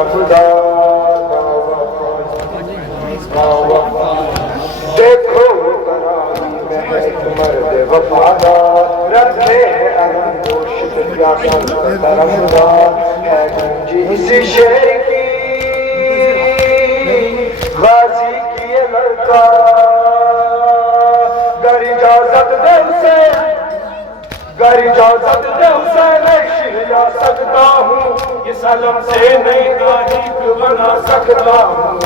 خدا دیکھو تراوی میں ایک مرد وفادار رکھے علم دوش پیاسا طرفدار ہے گنجی اسی شہر کی غازی کی یہ لڑکا گر اجازت دے اسے میں شہلا سکتا ہوں اس علم سے نئی تاریخ بنا سکتا ہوں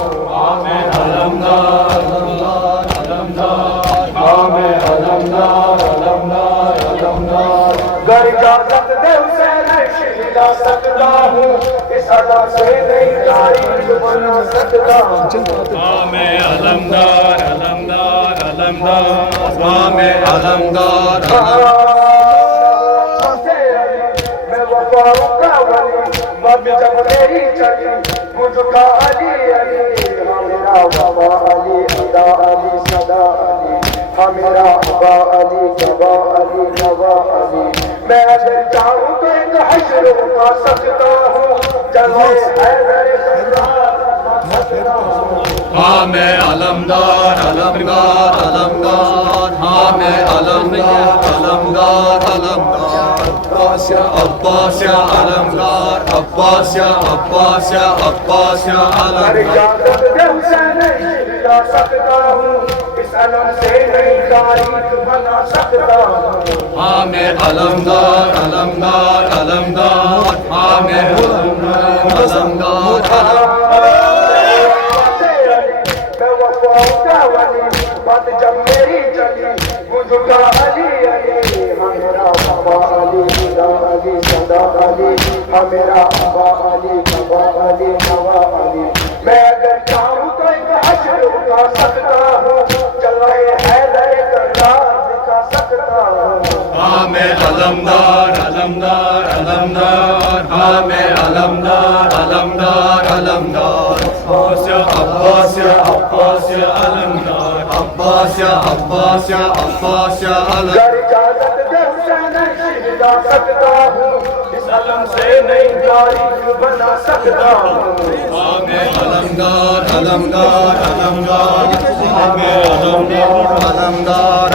میں علمدار علمدار علمدار میں علمدار علمدار علمدار گر اجازت دے اسے میں شہلا سکتا ہوں اس علم سے نئی تاریخ بنا سکتا ہوں میں علمدار علمدار علمدار میں علمدار میں وفاؤں کا ولی مب جب میری چلی مجھ کا علی علی ہاں میرا بابا علی ادا علی صدا علی ہاں میرا ابا علی گوا علی نوا علی میں اگر چاہوں تو ایک حشر اٹھا سکتا ہوں جلوے حیدر خزار سکتا ہوں میں علمدار علمدار علمدار میں علمدار علمدار علمدار عباس یا علمدار عباس یا عباس یا عباس یا گر علمدار اجازت دے حسین شہلا سکتا ہوں اس علم سے نئی تاریخ بنا سکتا ہوں میں علمدار علمدار علمدار میں علمدار علمدار میں وفاؤں کا ولی بات جب میری چلی مجھ کا علی علی ہاں میرا بابا علی خدا علی صدا علی ہاں میرا ابا علی گوا علی نوا علی میں اگر چاہوں تو ایک حشر اٹھا سکتا ہوں جلوے حیدر کرار دکھا سکتا ہوں میں علمدار علمدار علمدار میں علمدار علمدار علمدار عباس یا عباس یا عباس یا علمدار عباس یا عباس یا عباس یا علمدار گر اجازت دے حسین شہلا سکتا ہوں اس علم سے نئی تاریخ بنا سکتا ہوں میں علمدار علمدار علمدار میں علمدار علمدار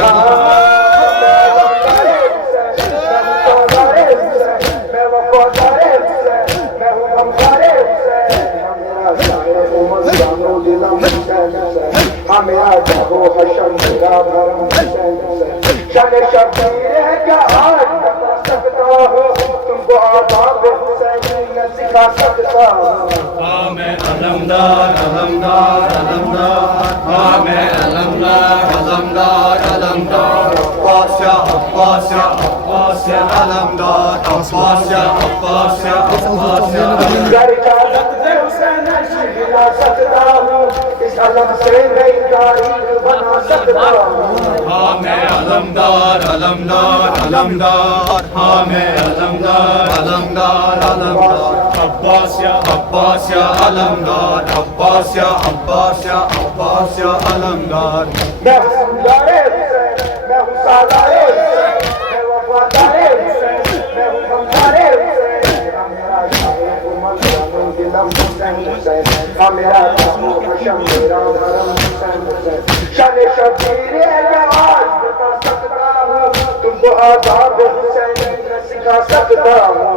میں وفادار حسین میں ہوں غمخوار حسین ہاں میرا شاعر امت جانو دلم حسین حسین ہاں میرا جاگو حشم میرا بھرم حسین حسین شان شبیر ہے کیا آج بتا سکتا ہوں تم کو آداب حسینی میں سکھا سکتا ہوں میں علمدار علمدار علمدار میں علمدار علمدار علمدار عباس یا عباس یا عباس یا علمدار عباس یا عباس یا عباس یا علمدار گر اجازت دے حسین شہلا سکتا ہوں اس علم سے نئی تاریخ بنا سکتا ہوں میں علمدار علمدار علمدار میں علمدار علمدار علمدار عباس یا عباس یا علمدار عباس یا عباس یا عباس یا علمدار میں ہوں سمجھار حسین میں ہوں سالار حسین میں وفادار حسین میں ہوں غمخوار حسین ہاں میرا شاعر امت جانو دلم حسین حسین ہاں میرا جاگو حشم میرا بھرم حسین حسین شان شبیر ہے میں آج بتا سکتا ہوں تم کو آداب حسینی میں سکھا سکتا ہوں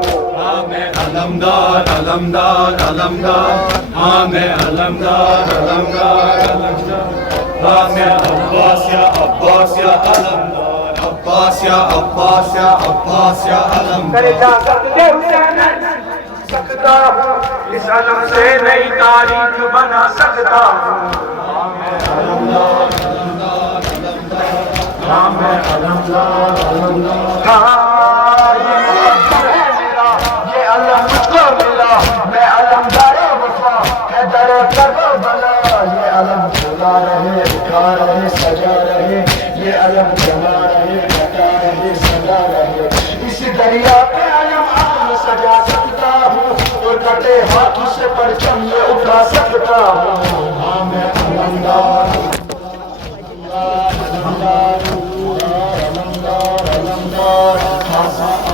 میں علمدار علمدار علمدار میں علمدار علمدار علمدار میں عباس یا عباس یا علمدار عباس یا عباس یا عباس یا گر علمدار اجازت دے حسین سکتا ہوں اس علم سے نئی تاریخ بنا سکتا ہوں ہاں یہ علم مجھ کو ملا میں علمدار وفا حیدر کربلا یہ علم کھلا رہے اٹھا رہے سجا رہے یہ علم جما رہے کٹا رہے سجا رہے اسی دریا پہ علم عقل سجا سکتا ہوں اور کٹے ہاتھوں سے پرچم یہ اٹھا سکتا ہوں ہاں میں علمدار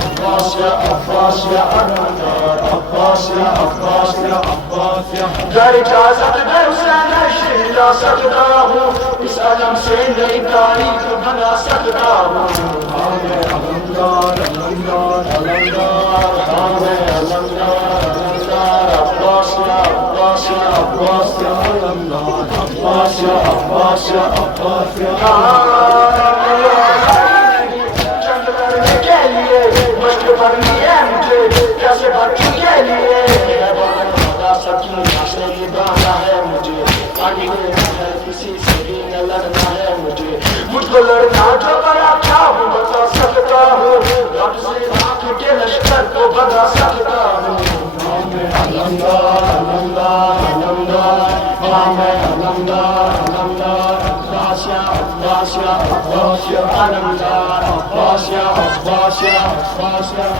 عباس یا عباس یا علمدار گر اجازت دے حسین عشق لا سکتا ہوں اس علم سے نئی تاریخ بنا سکتا ہوں علمدار علمدار علمدار علمدار علمدار عباس یا عباس یا عباس یا علمدار عباس یا عباس یا عباس یا چند لڑنے کے لیے مشق بھرنی ہے مجھے کیسے بھرنی کے لیے سکی ناشنے کی بانا ہے مجھے آگے لینا ہے کسی سے بھی نہ لڑنا ہے مجھ کو لڑنا جو بڑا کیا ہوں بتا سکتا ہوں رب سے راکھ کے لشکر کو بنا سکتا ہوں علمدار علمدار علمدار علمدار علمدار عباس یا عباس یا عباس یا علمدار عباس یا عباس یا عباس یا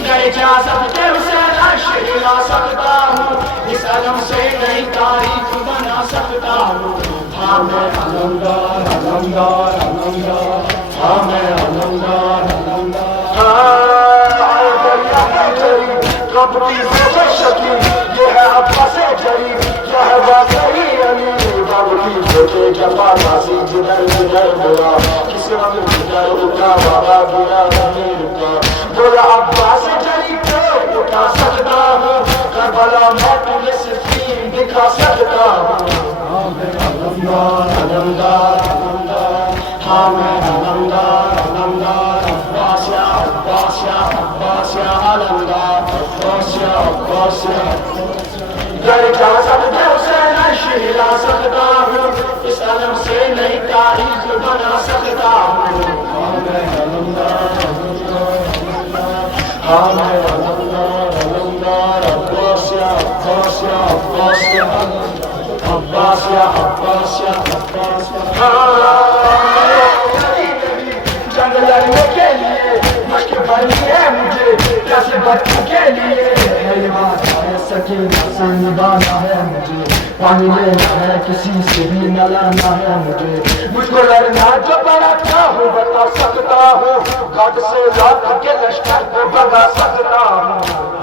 گر اجازت دے حسین عشق لا سکتا ہوں اس علم سے نئی تاریخ بنا سکتا ہوں ہاں میں علمدار علمدار علمدار ہاں میں علمدار علمدار آئے دریا میں جری کبھی سے شکی یہ ہے عباس جری یہ ہے واقعی علی باوٹی چھوٹے جفا ناسی جدر جدر بولا کسی وقت جدر اٹھا بابا گرا نہیں رکا بولا عباس جری تو اٹھا سکتا ہوں کربلا میں تمہیں صفین دکھا سکتا ہوں علمدار علمدار علمدار ہاں میں علمدار علمدار عباس یا عباس یا عباس یا علمدار عباس یا عباس یا گر اجازت دے حسین عشق لا سکتا ہوں اس علم سے نئی تاریخ بنا سکتا ہوں ہاں میں علمدار ہاں میں علمدار علمدار عباس یا عباس یا عباس یا عباس یا عباس یا عباس جنگ لڑنے کے لیے مشق بھرنی ہے مجھے کیسے بچنے کے لیے میری بات ہے سکینہ سے نبھانا ہے مجھے پانی لینا ہے کسی سے بھی نہ لڑنا ہے مجھ کو لڑنا جو بڑا کیا ہوں بتا سکتا ہوں گھاٹ سے لاکھ کے لشکر کو بھگا سکتا ہوں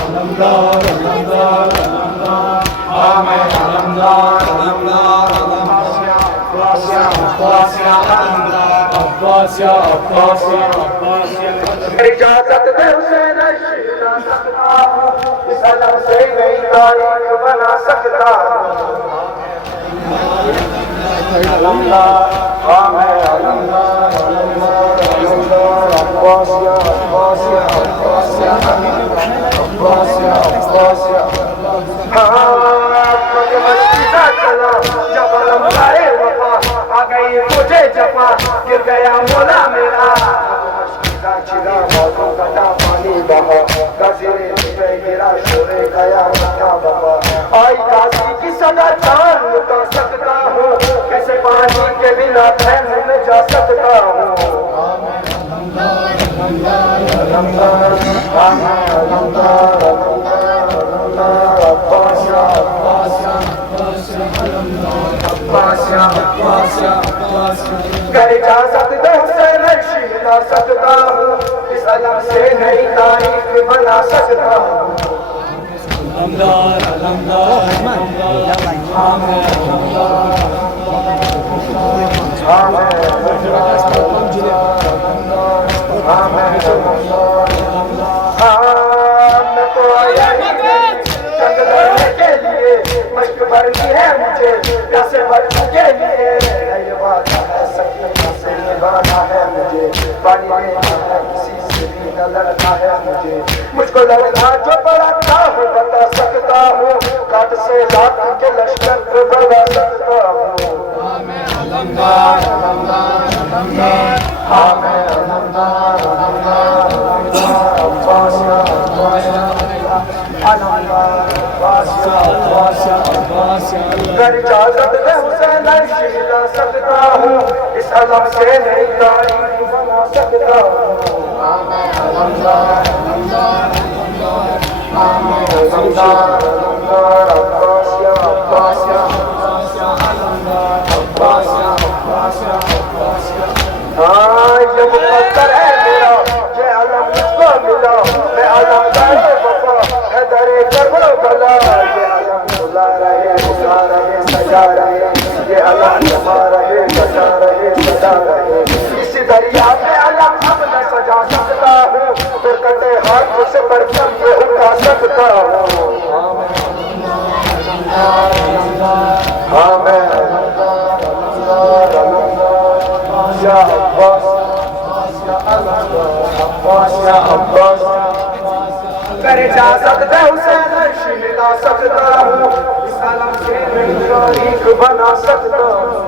علمدار علمدار علمدار ہاں میں علمدار علمدار عباس یا عباس یا علمدار عباس یا عباس یا عباس یا اجازت دے حسین عشق لا سکتا ہوں اس علم سے نئی تاریخ بنا سکتا ہوں علمدار ہاں میں علمدار علمدار علمدار عباس یا عباس یا عباس یا عباس یا عباس یا چلا جب علم لائے وفا آ گئی مجھے جفا گر گیا مولا میرا چلا موتوں کٹا پانی بہا گزرے پہ گرا شورے گیا مکہ بابا آئی کاسی کی صدا چاند لٹا سکتا ہوں کیسے پانی کے بنا خیمے میں جا سکتا ہوں علمدار علمدار علمدار علمدار عباس یا عباس یا عباس یا علمدار عباس یا عباس یا عباس گر اجازت دے حسین عشق لا سکتا ہوں اس علم سے نئی تاریخ بنا سکتا ہوں علمدار علمدار علمدار ہاں میں علمدار ہاں میں علمدار ہاں میں علمدار ہاں میں تو آیا ہی نہیں جنگ لڑنے کے لیے مشق بھرنی ہے مجھے کیسے بچنے کے لیے یہ بات ہے سکینہ سے نبھانا ہے مجھے پانی لینا ہے کسی سے بھی نہ لڑنا ہے مجھ کو لڑنا جو بڑا کیا ہوں بتا سکتا ہوں کاٹ سے لاکھ کے لشکر کو بڑھا سکتا ہوں علمدار علمدار علمدار ہاں میں علمدار علمدار علمدار عباس یا عباس یا علمدار عباس یا عباس یا عباس یا گر اجازت دے حسین عشق لا سکتا ہوں اس علم سے نئی تاریخ بنا سکتا ہوں علمدار علمدار علمدار ہاں میں علمدار علمدار عباس یا عباس یا عباس یا علمدار عباس یا عباس یا عباس یا ہاں یہ مقدر ہے میرا یہ علم مجھ کو ملا میں علمدار وفا یا عباس اگر اجازت دے حسین عرش ملا سکتا ہوں اس عالم سے میں تاریخ بنا سکتا ہوں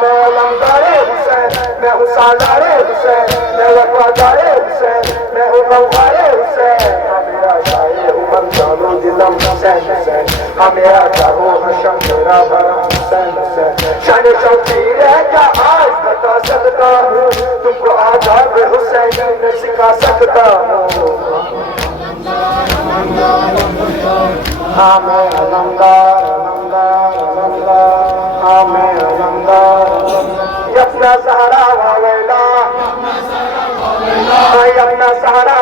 میں علمدار حسین میں ہوں سالار حسین میں وفادار حسین میں ہوں غوغار حسین ہاں میرا شاہ عمر جانو دلم حسین حسین ہاں میرا جانو حشم میرا بھرم حسین حسین شان شمشیر ہے کیا آج بتا سکتا ہوں تم کو آداب حسینی میں سکھا سکتا ہوں ہاں میں علمدار علمدار علمدار ہاں میں علمدار یفنا سہرا واویلا یفنا سہرا